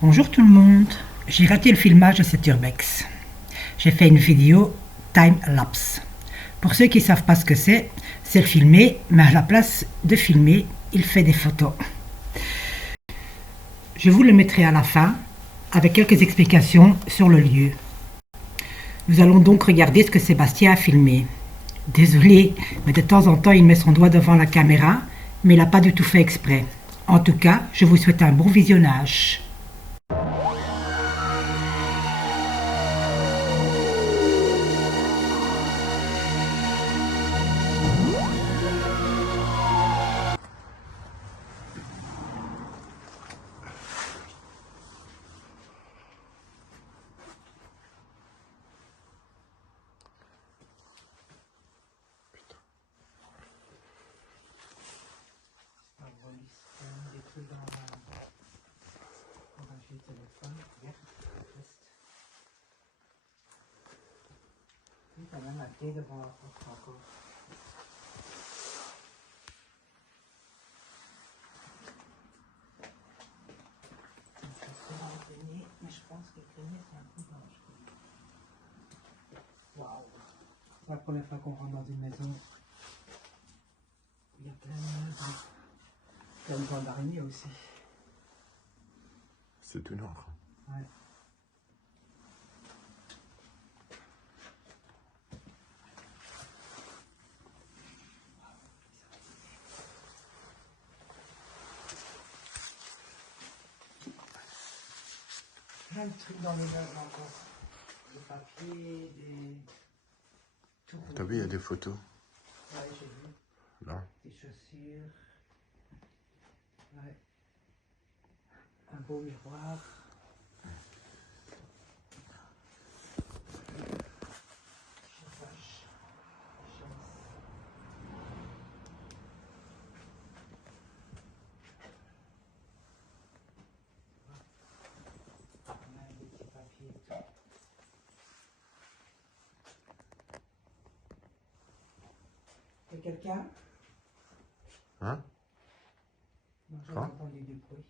Bonjour tout le monde, j'ai raté le filmage de cet urbex. J'ai fait une vidéo time-lapse. Pour ceux qui ne savent pas ce que c'est le filmer, mais à la place de filmer, il fait des photos. Je vous le mettrai à la fin, avec quelques explications sur le lieu. Nous allons donc regarder ce que Sébastien a filmé. Désolé, mais de temps en temps il met son doigt devant la caméra, mais il n'a pas du tout fait exprès. En tout cas, je vous souhaite un bon visionnage. Quand même la clé devant la porte encore. Je suis dans le grenier, mais je pense que le grenier c'est un peu dangereux. Waouh! C'est la première fois qu'on rentre dans une maison. Il y a plein de meubles. Il y a une grande araignée aussi. C'est tout noir. Ouais. Plein de trucs dans les meubles encore. Des papiers, des... Tout. T'as vu, il y a des photos. Ouais, j'ai vu. Là. Des chaussures. Ouais. Un beau miroir. Chauffage. Chaise. On a des petits papiers et tout. Il y a quelqu'un? Hein? Non, j'ai Quoi? entendu du bruit.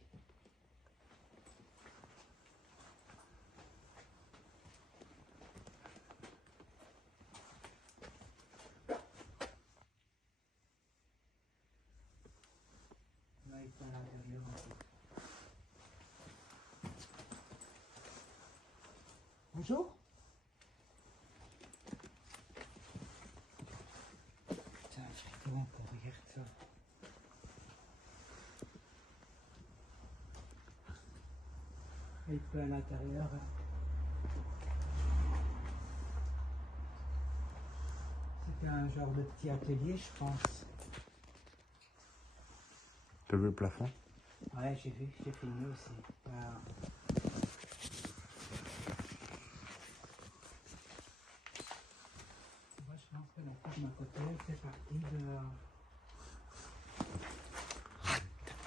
Là, il est à l'intérieur encore. Bonjour. C'est un frigo encore, regarde ça. Il peut à l'intérieur. C'était un genre de petit atelier, je pense. T'as vu le plafond? Ouais, j'ai vu, j'ai filmé aussi. Voilà. Moi, je pense que la ferme à côté fait partie de...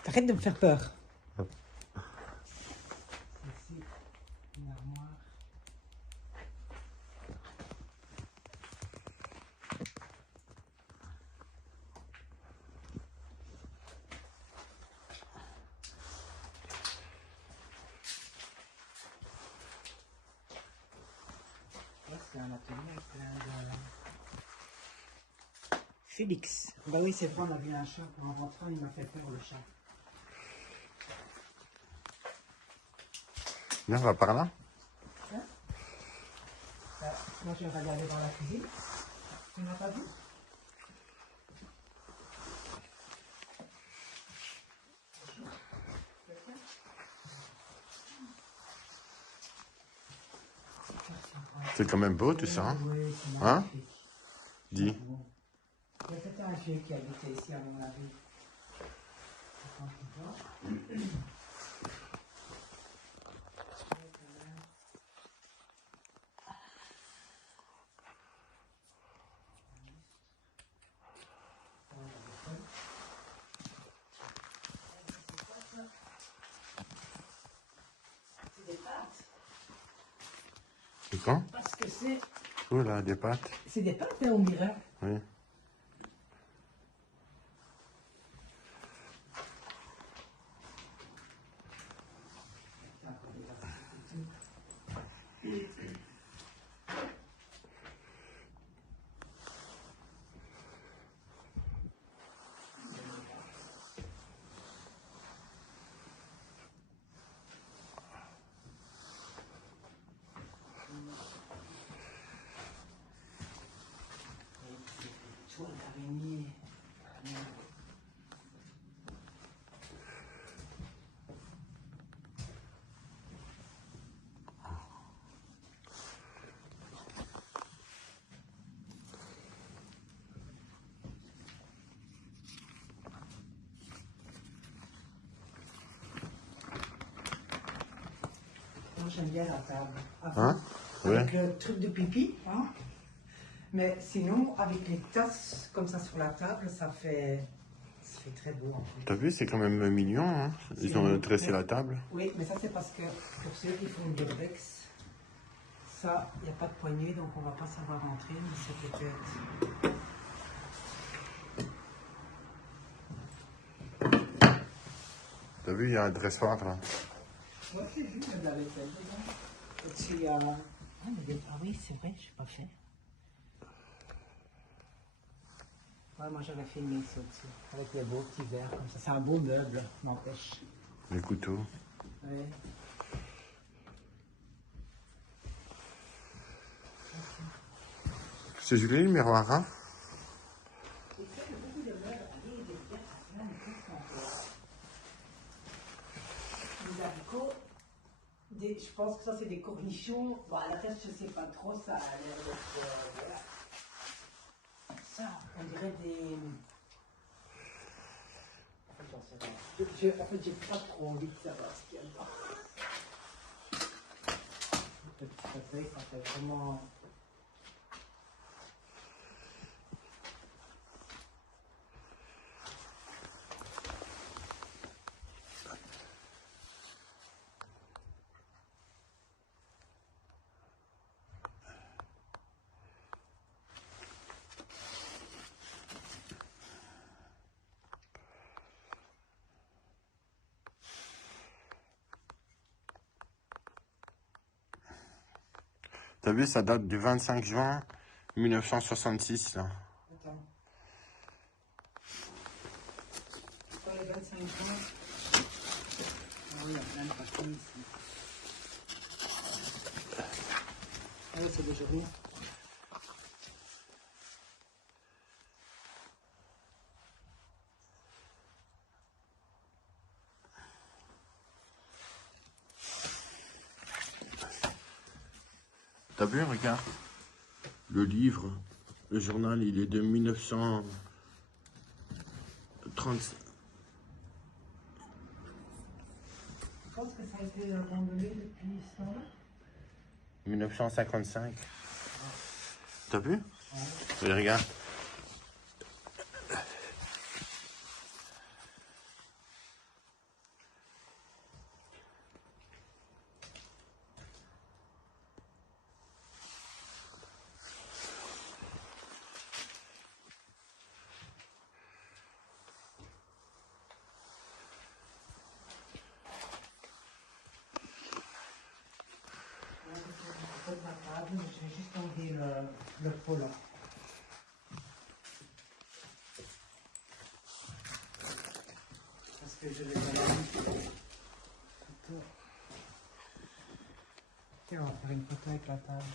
Arrête de me faire peur. Ici, une armoire. Là, c'est un atelier avec plein de... Félix. Bah oui, c'est vrai, on a vu un chat. En rentrant, il m'a fait peur, le chat. Viens, on va par là. Hein? Moi, je vais regarder dans la cuisine. Tu n'as pas vu? C'est quand même beau tout ça, hein? Oui, c'est Hein? magnifique. Dis. C'était un vieux qui habitait ici, à mon avis. Attends, tu vois. C'est des pâtes. C'est quoi? Parce que c'est... Oh là, des pâtes. C'est des pâtes, hein, on dirait. Oui. Toile d'araignée. Moi j'aime bien la table. Hein? Avec Ouais. le truc de pipi, hein. Mais sinon, avec les tasses comme ça sur la table, ça fait très beau en fait. T'as vu, c'est quand même mignon, hein? Ils ont dressé la table. Oui, mais ça c'est parce que pour ceux qui font du Rex, ça, il n'y a pas de poignée, donc on va pas savoir rentrer, mais c'est peut-être... T'as vu, il y a un dressoir là. Ouais, j'ai vu, il y a de la vaisselle dedans. Et puis, ah oui, c'est vrai, je n'ai pas fait. Ouais, moi j'avais filmé ça aussi, avec les beaux petits verres comme ça. C'est un beau meuble, n'empêche. Les couteaux. Ouais. C'est joli le miroir, hein? Les haricots, je pense que ça c'est des cornichons. Bon, à la reste, je sais pas trop, ça a l'air d'être. Voilà. Ça, on dirait des. En fait, j'en sais rien. En fait, j'ai pas trop envie de savoir ce qu'il y a dedans. Ça fait vraiment. T'as vu, ça date du 25 juin 1966, là. Attends. C'est pas les 25 juin. Ah oui, il y a plein de papiers ici. Ah oui, c'est des journées. T'as vu, regarde. Le livre, le journal, il est de 1930. Je pense que ça a été abandonné depuis ce temps-là. 1955. T'as vu? Ouais. Et regarde. De ma table, je vais juste enlever le pot là. Parce que je vais aller photo. Tiens, on va faire une photo avec la table.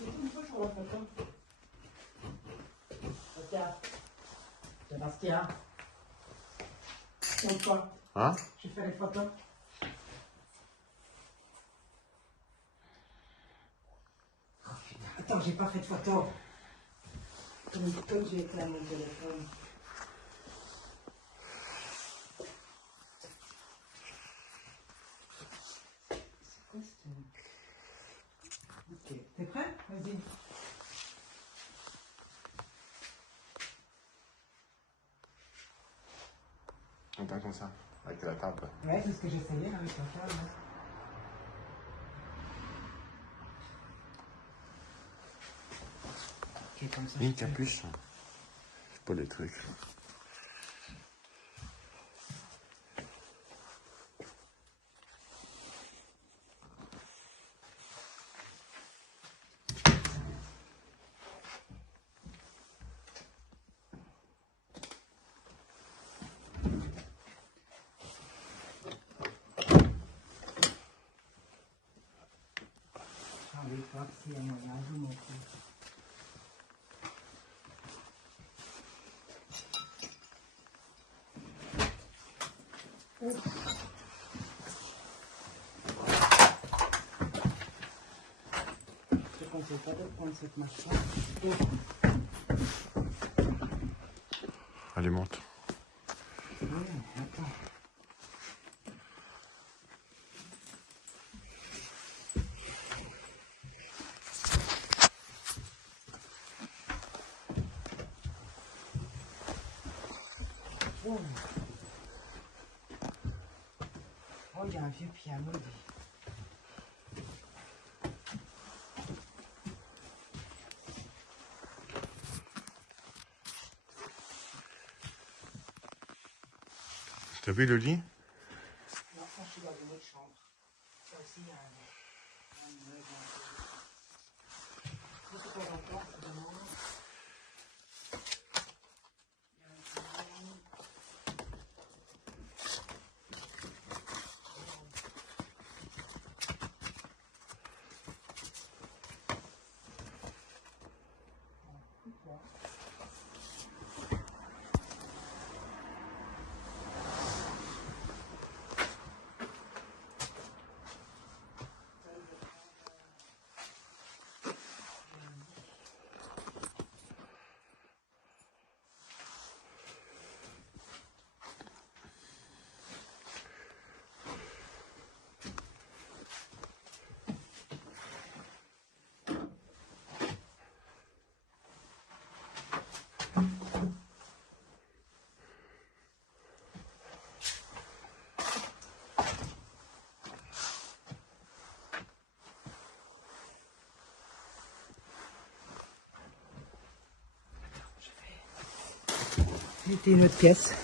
Une fois sur la photo. Regarde. Sébastien. Ou pas. Hein? Je fais les photos. Attends, j'ai pas fait de photo. Comme j'ai éteint mon téléphone. C'est quoi ce truc? Ok, t'es prêt? Vas-y. Attends comme ça, avec la table. Ouais, c'est ce que j'essayais avec la table. Ok, comme ça. Une capuche. C'est pas les trucs. Je ne conseille pas de prendre cette machine. Allez, monte. Attends. Oh, il y a un vieux piano. T'as vu le lit? Non, ça, je suis dans une autre chambre. Ça aussi, il y a un meuble. De temps en temps, je demande. C'était une autre pièce.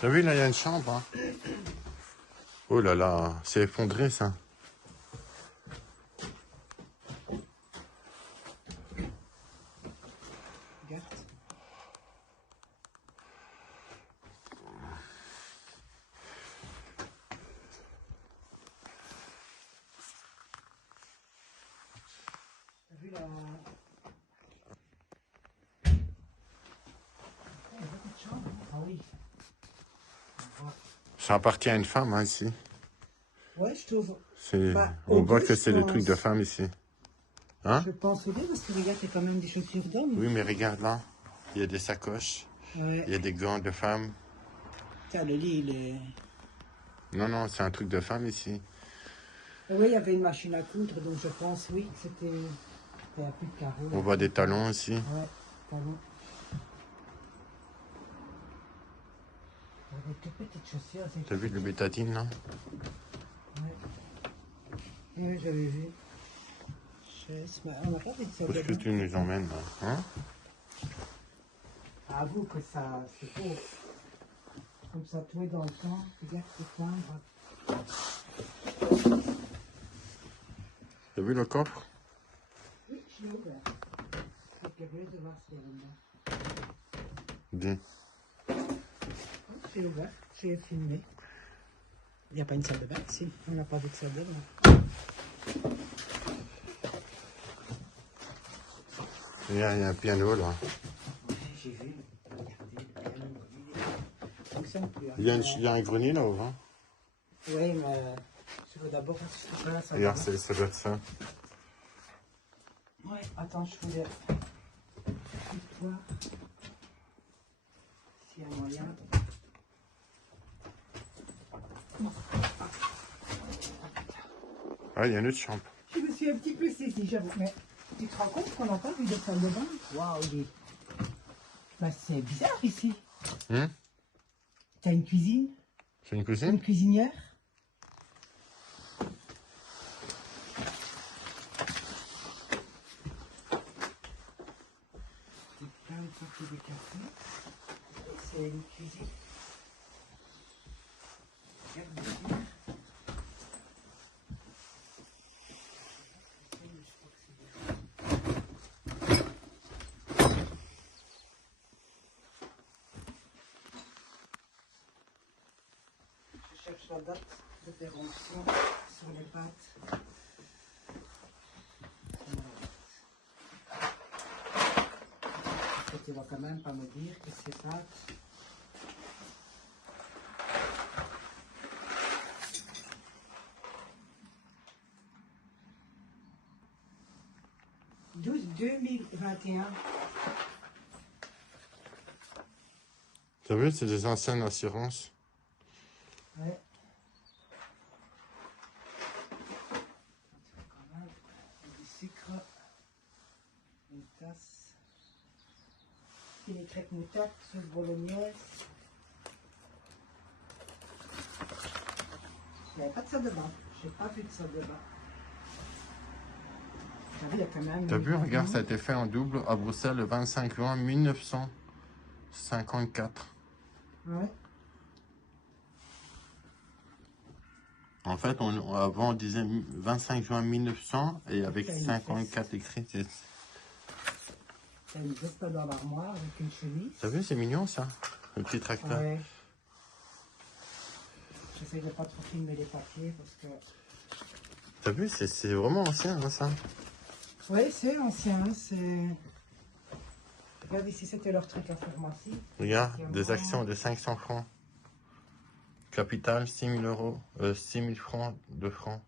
T'as vu, là, il y a une chambre. Hein. Oh là là, c'est effondré, ça. Regarde. T'as vu la... Il y a beaucoup de chambres. Ah oui. Ça appartient à une femme, hein, ici. Ouais, je trouve. On voit deux, que je c'est le truc de pense. femme ici. Hein? Je pense au deux parce que regarde, il y a quand même des chaussures d'homme. Oui, mais regarde là. Il y a des sacoches. Ouais. Il y a des gants de femme. Tiens, le lit, il est... Non, non, c'est un truc de femme ici. Oui, il y avait une machine à coudre, donc je pense, oui, que c'était... Il n'y a plus de carreaux. On voit des talons ici. Ouais, talons. Il y a des toutes petites chaussures. T'as vu le bétadine, là? Ouais. Oui, j'avais vu. On n'a pas vu de ça. Où est-ce que tu nous emmènes, là? Hein? Avoue que ça, c'est beau. Comme ça, tout est dans le temps. Regarde ce timbre. T'as vu le coffre? Oui, je l'ai ouvert. Je suis curieuse de voir ce qu'il y a dedans. Dis. Oui, j'ai ouvert, j'ai filmé. Il n'y a pas une salle de bain ici. On n'a pas vu de salle de bain. Il y a un piano, là. Oui, j'ai vu. Regardez, le piano. Il fonctionne plus. Hein. Il y a un grenier, là, au vent. Oui, mais je veux d'abord assister à la salle de Regarde, bain. ça doit être ça. Ouais, attends, je voulais juste voir s'il y a moyen. Ah, il y a une autre chambre. Je me suis un petit peu saisie, j'avoue. Mais tu te rends compte qu'on n'a pas vu de salle de bain? Waouh, bah, c'est bizarre ici. T'as une cuisine? C'est une cuisine? Une cuisinière? c'est des cafés. C'est une cuisine. Regarde dessus. Je cherche la date de péremption sur les pâtes. Tu vas quand même pas me dire que ces pâtes. « 12/2021 ». T'as vu, c'est des anciennes assurances. Ouais. Quand même, du sucre, une tasse, une crêpe moutarde, sauce bolognaise. Il n'y avait pas de salle de bain. Je n'ai pas vu de salle de bain. Il y a quand même. T'as vu, regarde, ça a été fait en double à Bruxelles le 25 juin 1954. Ouais. En fait, avant on disait 25 juin 1900 et avec T'as une 54 écrit. T'as une veste dans l'armoire avec une chemise. T'as vu, c'est mignon ça, le petit tracteur. Ouais. J'essaie de pas trop filmer les papiers parce que. T'as vu, c'est vraiment ancien hein, ça. Oui, c'est ancien. C'est. Regarde ici, c'était leur truc à pharmacie. Regarde, des actions de 500 francs. Capital, 6 000 euros. 6 000 francs, 2 francs.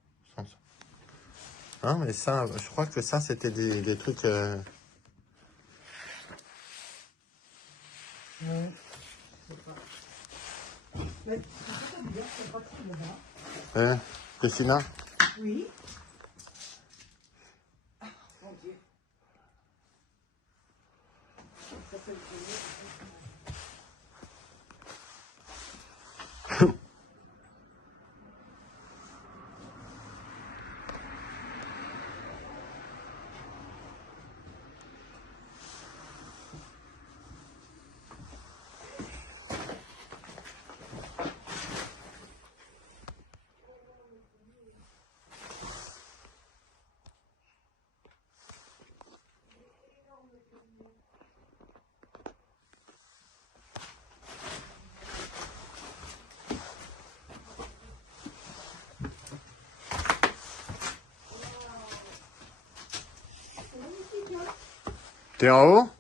Hein, mais ça, je crois que ça, c'était des trucs... Ouais. Je sais pas. Mais c'est bien, c'est pas trop dedans. Christina, Oui. Ah, mon Dieu. Ça, c'est le premier. t'es en haut?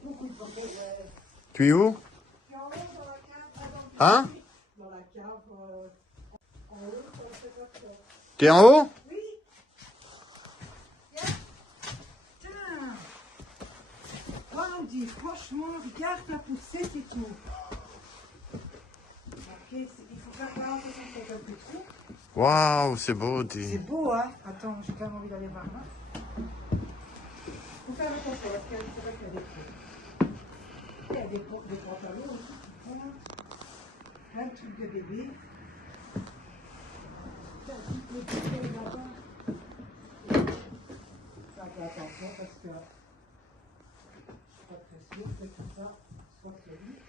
Tu es où? Hein? Dans la cave, en haut, on sait pas trop. T'es en haut? Oui. Tiens. Andy, franchement, regarde la poussée, c'est tout. Ok, il faut faire attention qu'il y ait un peu trop. Waouh, c'est beau, dis. C'est beau, hein? Attends, j'ai quand même envie d'aller voir là. Il faut faire attention parce que c'est vrai qu'il y a des trucs. Il y a des pantalons aussi. Voilà. Plein de trucs de bébé. Il y a un petit peu de bébé là-bas. Fais un peu attention parce que je suis pas très sûre que tout ça soit solide.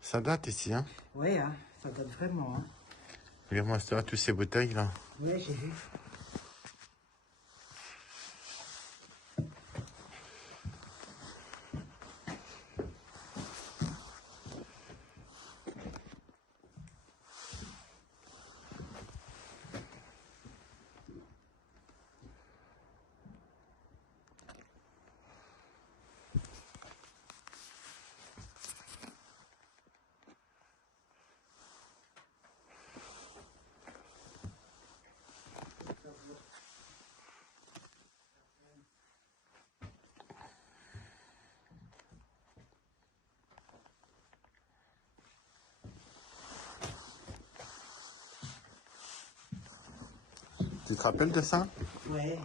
Ça date ici, hein? Oui, hein, ça date vraiment. Hein. Regarde-moi ça, toutes ces bouteilles là. Oui, j'ai vu. Tu te rappelles de ça? Ouais.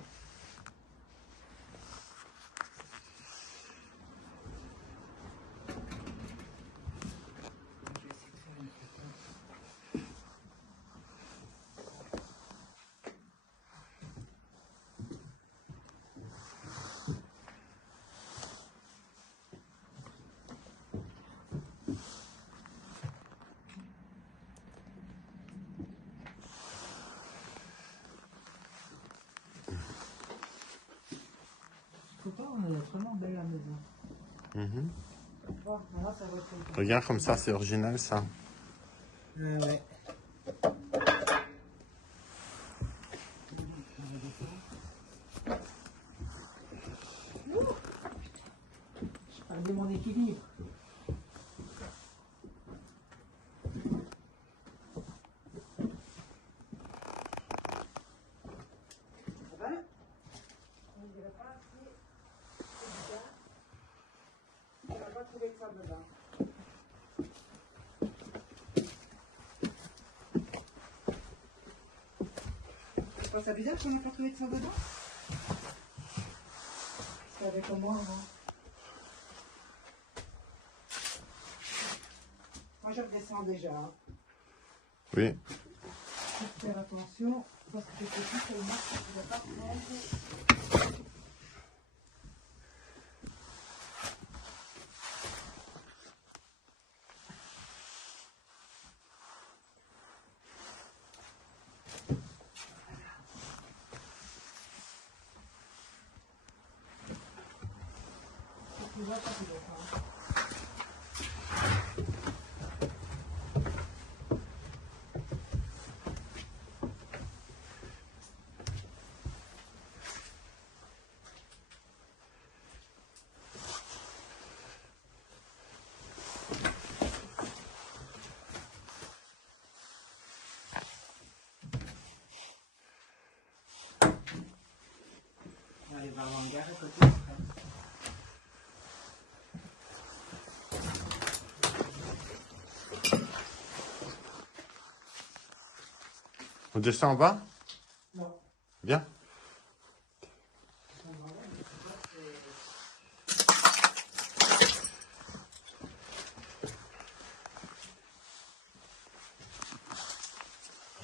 Pourtant, elle est vraiment belle la maison. Mhm. Oh, maintenant, ça va être... Regarde comme ça, c'est original ça. ouais. Je parle de mon équilibre. Ça va? On dirait pas assez. C'est bizarre. On va pas trouver de ça dedans. Tu trouves ça bizarre qu'on n'a pas trouvé de ça dedans? C'est avec moi, non? Moi, je redescends déjà. Hein. Oui. Faut faire attention parce que je sais plus quelle marque je ne vais pas prendre. Tu vois pas tu veux pas. Allez, va avoir un gare à côté. On descend en bas? Non. Viens.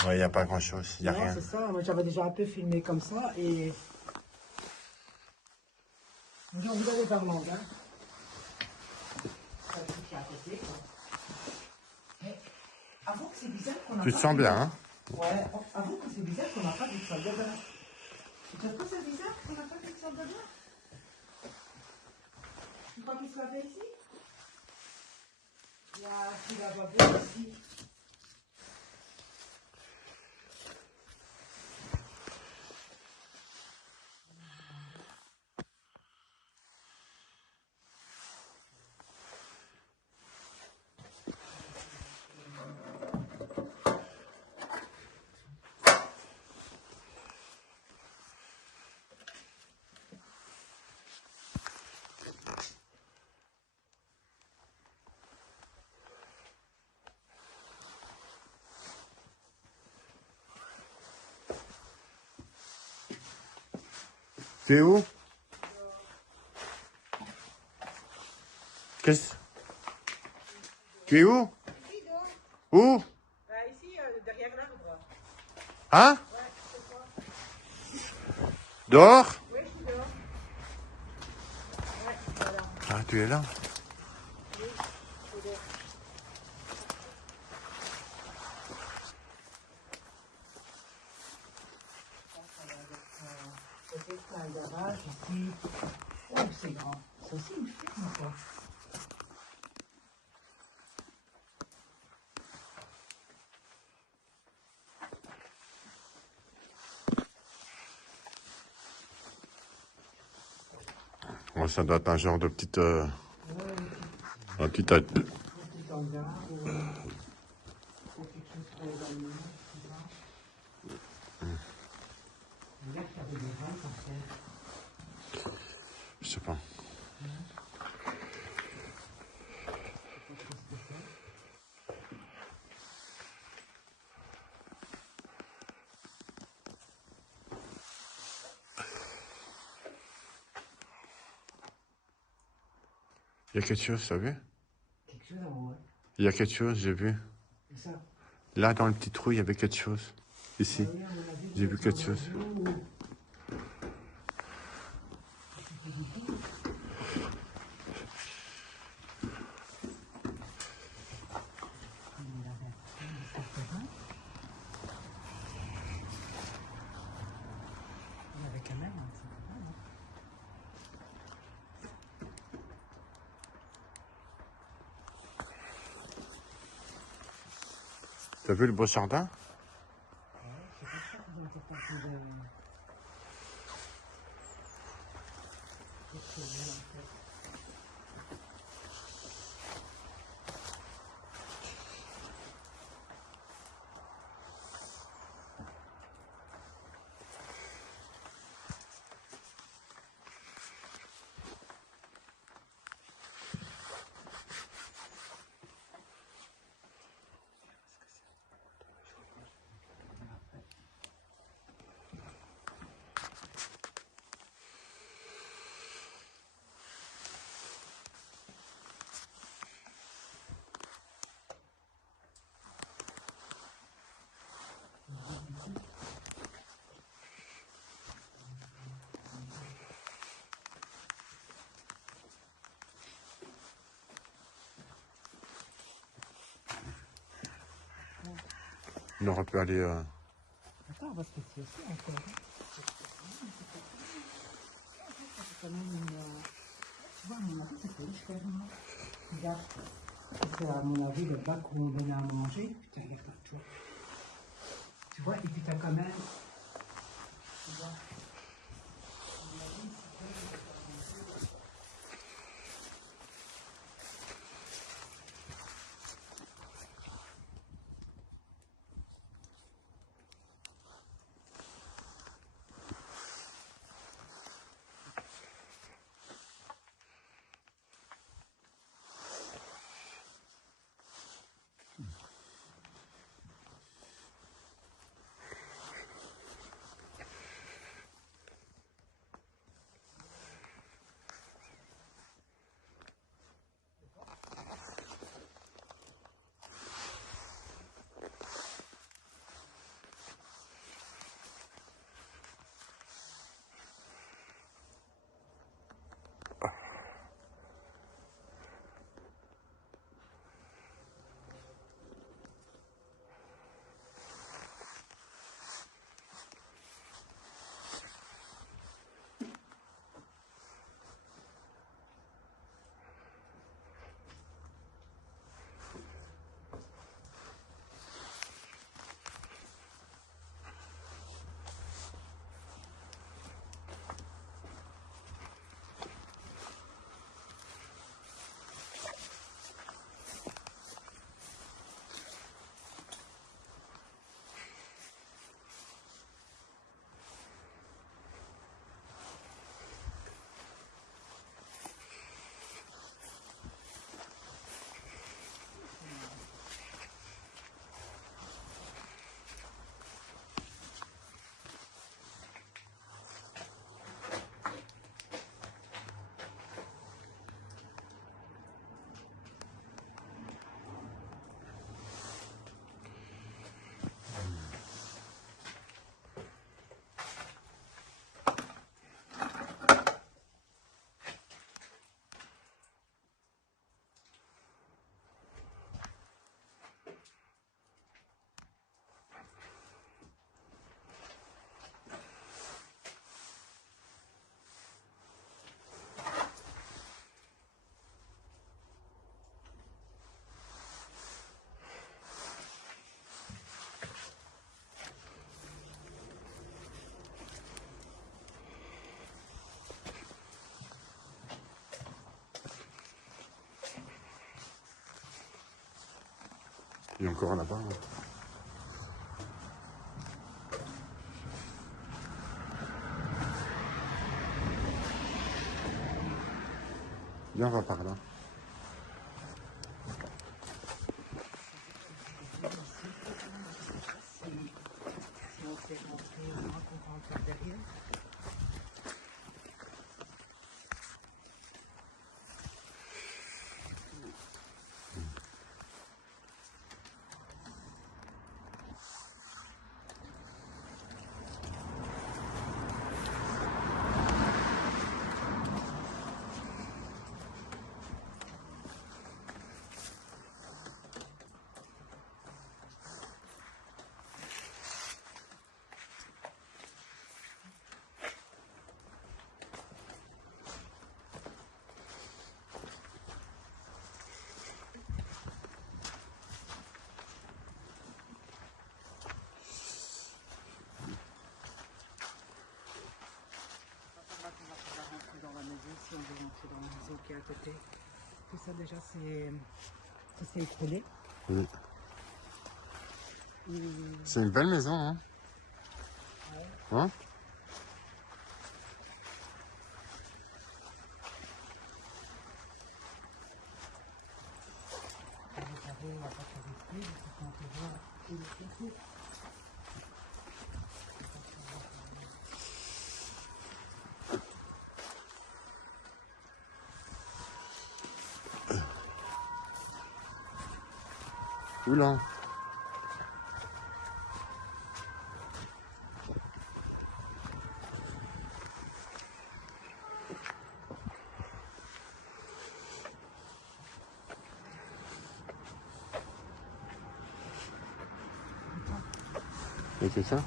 Ouais, il n'y a pas grand chose, il n'y a Non, rien. c'est ça. Moi, j'avais déjà un peu filmé comme ça et. Donc, vous allez vers l'angle. Hein. Ça va être à côté, quoi. Mais avoue que c'est bizarre qu'on n'a pas. Tu te sens bien, hein? Ouais, avoue que c'est bizarre qu'on n'a pas de salle de bain. Tu trouves pas ça bizarre qu'on n'a pas de salle de bain? Tu crois qu'il se lavait ici? Là, tu la vois bien ici. Tu es où? Qu'est-ce? Tu es où? Ici, donc. Où? Ici, derrière l'arbre. Hein? Ouais, c'est quoi? Dehors? Oui, je suis dehors. Ouais, voilà. Ah, tu es là? Oui, je suis dehors. Peut-être un garage ici. Oh, c'est grand. C'est aussi une ferme, quoi. Oh, ça doit être un genre de petite... Ouais, un petit... un petit hangar ou quelque chose pour les animaux, je sais pas. Regarde qu'il y avait des rails par terre. Je sais pas. Il y a quelque chose, t'as vu? Quelque chose en haut, ouais. Il y a quelque chose, j'ai vu. C'est ça. Là, dans le petit trou, il y avait quelque chose. Ici. Oui, à mon avis, J'ai vu quelque un chose. oiseau ou- Il y avait quand même un petit peu, non? T'as vu le beau jardin? Ouais, c'est pas ça qu'ils ont été partis de... Qu'est-ce que j'ai en fait? On aurait pu aller... Attends, parce que c'est aussi encore. C'est quand même une. Tu vois, à mon avis, c'était riche quand même. Regarde. C'est à mon avis le bac où on donnait à manger. Putain, regarde, tu vois. Tu vois, et puis t'as quand même. Tu vois. À mon avis, c'est quand même. Il y a encore un là-bas. Hein. Viens, on va par là. Si on fait rentrer, on rentre par derrière. on va rentrer dans la maison qui est à côté. Tout ça déjà c'est écroulé. Oui. Et... C'est une belle maison, hein? Ouais. Hein? Oula. Et c'est ça?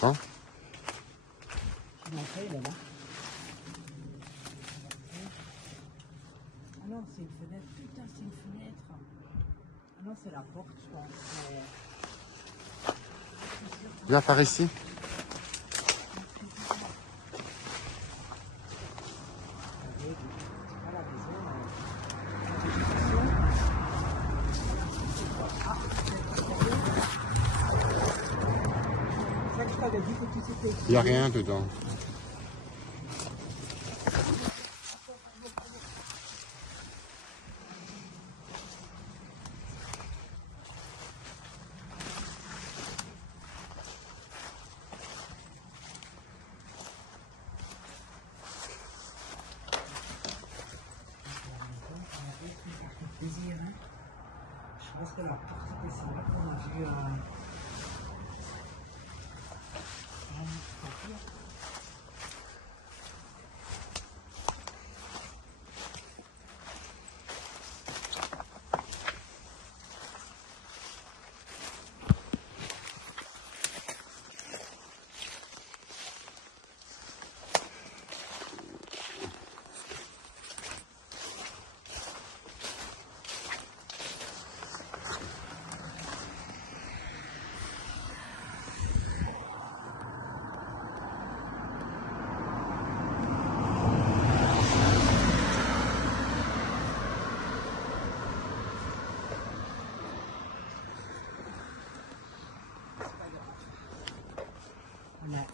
Quand? L'entrée, elle est là. Ah non, c'est une fenêtre. Putain, c'est une fenêtre. Ah non, c'est la porte, je pense. Viens par ici. Il n'y a rien dedans. Plaisir, hein. Je pense que la porte était celle-là qu'on a vu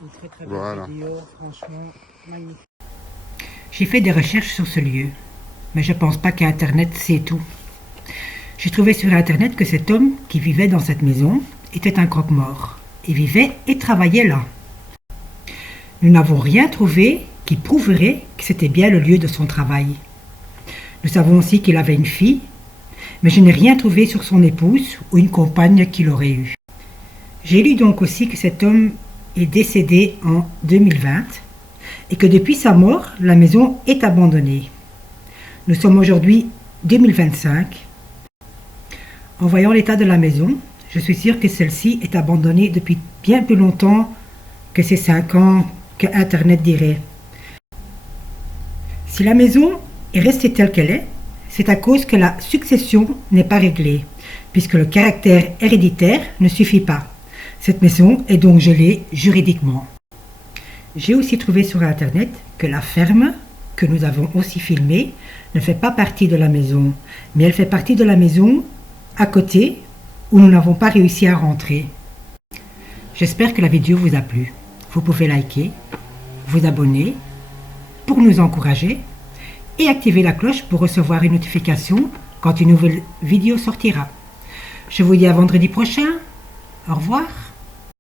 une très très belle Voilà. vidéo, franchement magnifique. J'ai fait des recherches sur ce lieu, mais je pense pas qu'Internet sait tout. J'ai trouvé sur Internet que cet homme qui vivait dans cette maison était un croque-mort. Il vivait et travaillait là. Nous n'avons rien trouvé qui prouverait que c'était bien le lieu de son travail. Nous savons aussi qu'il avait une fille, mais je n'ai rien trouvé sur son épouse ou une compagne qu'il aurait eue. J'ai lu donc aussi que cet homme est décédé en 2020 et que depuis sa mort, la maison est abandonnée. Nous sommes aujourd'hui 2025. En voyant l'état de la maison, je suis sûre que celle-ci est abandonnée depuis bien plus longtemps que ces 5 ans que Internet dirait. Si la maison est restée telle qu'elle est, c'est à cause que la succession n'est pas réglée, puisque le caractère héréditaire ne suffit pas. Cette maison est donc gelée juridiquement. J'ai aussi trouvé sur Internet que la ferme, que nous avons aussi filmée, ne fait pas partie de la maison, mais elle fait partie de la maison à côté, où nous n'avons pas réussi à rentrer. J'espère que la vidéo vous a plu. Vous pouvez liker, vous abonner, pour nous encourager, et activer la cloche pour recevoir une notification quand une nouvelle vidéo sortira. Je vous dis à vendredi prochain. Au revoir.